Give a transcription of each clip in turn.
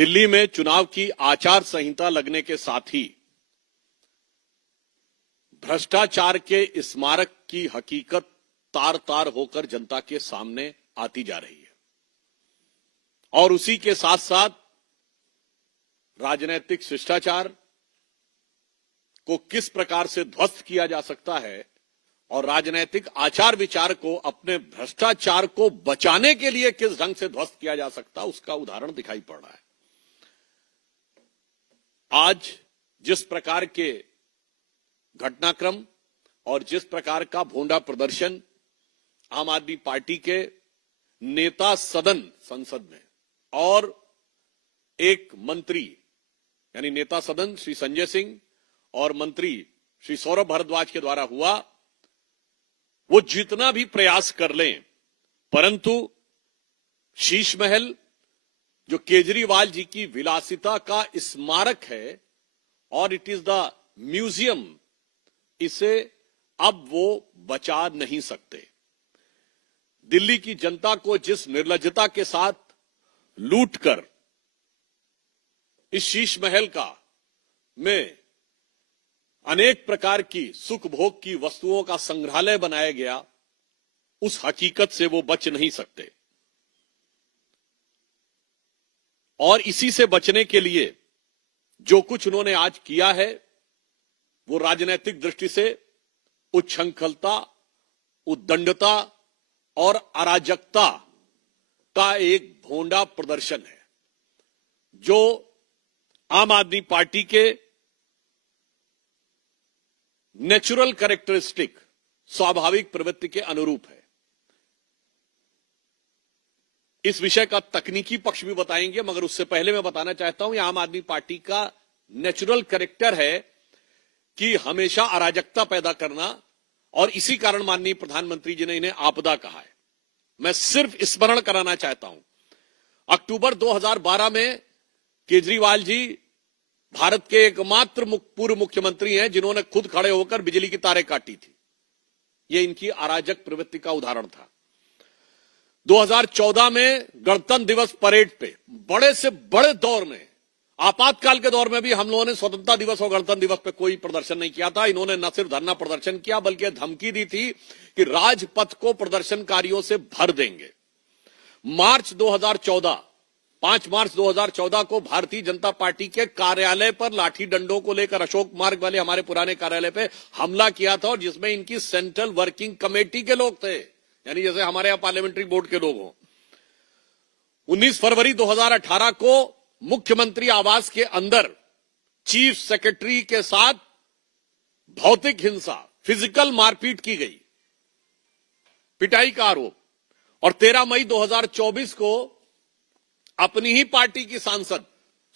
दिल्ली में चुनाव की आचार संहिता लगने के साथ ही भ्रष्टाचार के स्मारक की हकीकत तार तार होकर जनता के सामने आती जा रही है और उसी के साथ साथ राजनीतिक शिष्टाचार को किस प्रकार से ध्वस्त किया जा सकता है और राजनीतिक आचार विचार को अपने भ्रष्टाचार को बचाने के लिए किस ढंग से ध्वस्त किया जा सकता है, उसका उदाहरण दिखाई पड़ रहा है। आज जिस प्रकार के घटनाक्रम और जिस प्रकार का भोंडा प्रदर्शन आम आदमी पार्टी के नेता सदन संसद में और एक मंत्री यानी नेता सदन श्री संजय सिंह और मंत्री श्री सौरभ भारद्वाज के द्वारा हुआ, वो जितना भी प्रयास कर लें परंतु शीश महल जो केजरीवाल जी की विलासिता का स्मारक है और इट इज द म्यूजियम, इसे अब वो बचा नहीं सकते। दिल्ली की जनता को जिस निर्लज्जता के साथ लूटकर इस शीश महल का में अनेक प्रकार की सुख भोग की वस्तुओं का संग्रहालय बनाया गया, उस हकीकत से वो बच नहीं सकते। और इसी से बचने के लिए जो कुछ उन्होंने आज किया है वो राजनीतिक दृष्टि से उच्छृंखलता, उद्दंडता और अराजकता का एक भोंडा प्रदर्शन है जो आम आदमी पार्टी के नेचुरल कैरेक्टरिस्टिक, स्वाभाविक प्रवृत्ति के अनुरूप है। इस विषय का तकनीकी पक्ष भी बताएंगे, मगर उससे पहले मैं बताना चाहता हूं, यह आम आदमी पार्टी का नेचुरल कैरेक्टर है कि हमेशा अराजकता पैदा करना, और इसी कारण माननीय प्रधानमंत्री जी ने इन्हें आपदा कहा है। मैं सिर्फ स्मरण कराना चाहता हूं, अक्टूबर 2012 में केजरीवाल जी भारत के एकमात्र पूर्व मुख्यमंत्री हैं जिन्होंने खुद खड़े होकर बिजली की तारें काटी थी। यह इनकी अराजक प्रवृत्ति का उदाहरण था। 2014 में गणतंत्र दिवस परेड पे बड़े से बड़े दौर में, आपातकाल के दौर में भी हम लोगों ने स्वतंत्रता दिवस और गणतंत्र दिवस पे कोई प्रदर्शन नहीं किया था। इन्होंने न सिर्फ धरना प्रदर्शन किया बल्कि धमकी दी थी कि राजपथ को प्रदर्शनकारियों से भर देंगे। 5 मार्च 2014 को भारतीय जनता पार्टी के कार्यालय पर लाठी डंडों को लेकर अशोक मार्ग वाले हमारे पुराने कार्यालय पे हमला किया था, और जिसमें इनकी सेंट्रल वर्किंग कमेटी के लोग थे, यानी जैसे हमारे यहां पार्लियामेंट्री बोर्ड के लोग हों। 19 फरवरी 2018 को मुख्यमंत्री आवास के अंदर चीफ सेक्रेटरी के साथ भौतिक हिंसा, फिजिकल मारपीट की गई, पिटाई का आरोप। और 13 मई 2024 को अपनी ही पार्टी की सांसद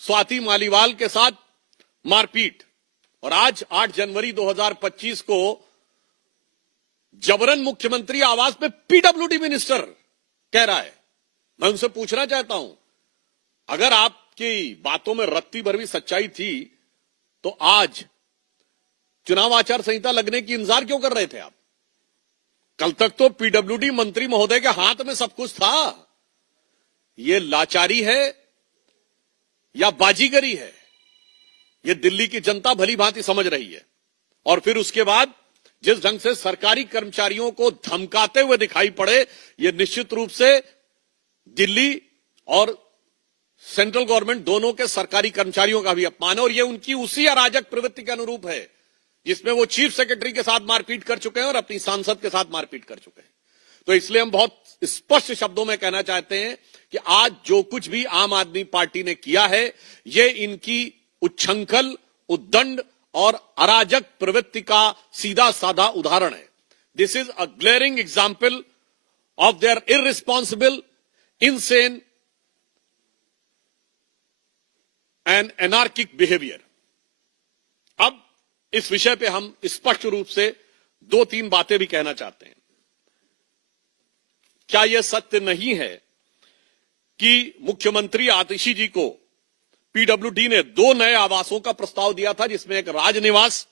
स्वाति मालीवाल के साथ मारपीट। और आज 8 जनवरी 2025 को जबरन मुख्यमंत्री आवास पे पीडब्ल्यूडी मिनिस्टर कह रहा है। मैं उनसे पूछना चाहता हूं, अगर आपकी बातों में रत्ती भर भी सच्चाई थी तो आज चुनाव आचार संहिता लगने की इंतजार क्यों कर रहे थे आप? कल तक तो पीडब्ल्यूडी मंत्री महोदय के हाथ में सब कुछ था। ये लाचारी है या बाजीगरी है, ये दिल्ली की जनता भली भांति समझ रही है। और फिर उसके बाद जिस ढंग से सरकारी कर्मचारियों को धमकाते हुए दिखाई पड़े, ये निश्चित रूप से दिल्ली और सेंट्रल गवर्नमेंट दोनों के सरकारी कर्मचारियों का भी अपमान है। और ये उनकी उसी अराजक प्रवृत्ति के अनुरूप है जिसमें वो चीफ सेक्रेटरी के साथ मारपीट कर चुके हैं और अपनी सांसद के साथ मारपीट कर चुके हैं। तो इसलिए हम बहुत स्पष्ट शब्दों में कहना चाहते हैं कि आज जो कुछ भी आम आदमी पार्टी ने किया है, ये इनकी उच्छृंखल, उद्दंड और अराजक प्रवृत्ति का सीधा साधा उदाहरण है। This is a glaring example of their irresponsible, insane and anarchic behaviour. अब इस विषय पे हम स्पष्ट रूप से 2-3 बातें भी कहना चाहते हैं। क्या यह सत्य नहीं है कि मुख्यमंत्री आतिशी जी को पीडब्ल्यूडी ने 2 नए आवासों का प्रस्ताव दिया था, जिसमें एक राजनिवास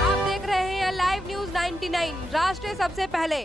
आप देख रहे हैं लाइव न्यूज 9 99 राष्ट्र सबसे पहले।